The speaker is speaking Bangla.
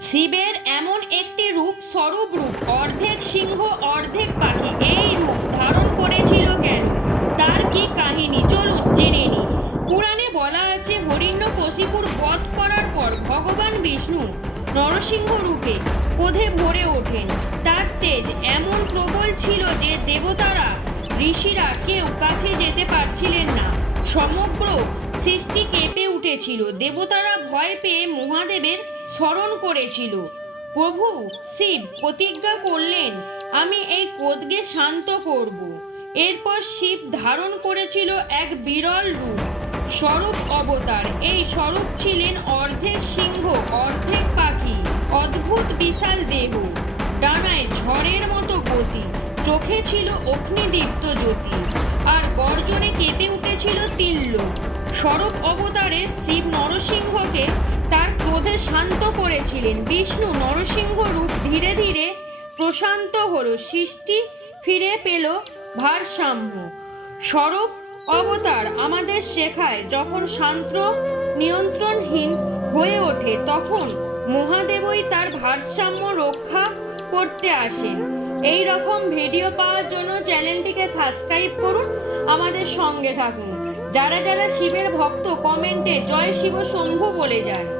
শিবের এমন একটি রূপ স্বরূপ রূপ, অর্ধেক সিংহ, অর্ধেক পাখি, এই রূপ ধারণ করেছিল কেন? তার কি কাহিনী? চলুন জেনে নি পুরাণে বলা আছে হরিণ্যকশিপুর বধ করার পর ভগবান বিষ্ণু নরসিংহ রূপে ক্রোধে ভরে ওঠেন। তার তেজ এমন প্রবল ছিল যে দেবতারা, ঋষিরা কেউ কাছে যেতে পারছিলেন না। সমগ্র সৃষ্টি কেঁপে উঠেছিল দেবতারা ভয় পেয়ে মহাদেবের স্মরণ করেছিল। প্রভু, শিব, প্রতিজ্ঞা করলেন, আমি এই কোদকে শান্ত করব। এরপর শিব ধারণ করেছিল এক বিরল রূপ, স্বরূপ অবতার। এই স্বরূপ ছিলেন অর্ধেক সিংহ, অর্ধেক পাখি, অদ্ভুত বিশাল দেহ, ডানায় ঝড়ের মতো গতি, চোখে ছিল অগ্নিদীপ্ত জ্যোতি, আর কেঁপে উঠেছিল তিল্ল। স্বরূপ অবতারে শিব নরসিংহকে তার ক্রোধে শান্ত করেছিলেন। বিষ্ণু নরসিংহ রূপ ধীরে ধীরে প্রশান্ত হল, সৃষ্টি ফিরে পেল ভারসাম্য। স্বরূপ অবতার আমাদের শেখায়, যখন শান্ত নিয়ন্ত্রণহীন হয়ে ওঠে, তখন মহাদেবই তার ভারসাম্য রক্ষা করতে আসেন। এই রকম ভিডিও পাওয়ার জন্য চ্যানেলটিকে সাবস্ক্রাইব করুন, আমাদের সঙ্গে থাকুন। যারা যারা শিবের ভক্ত, কমেন্টে জয় শিব শম্ভু বলে যান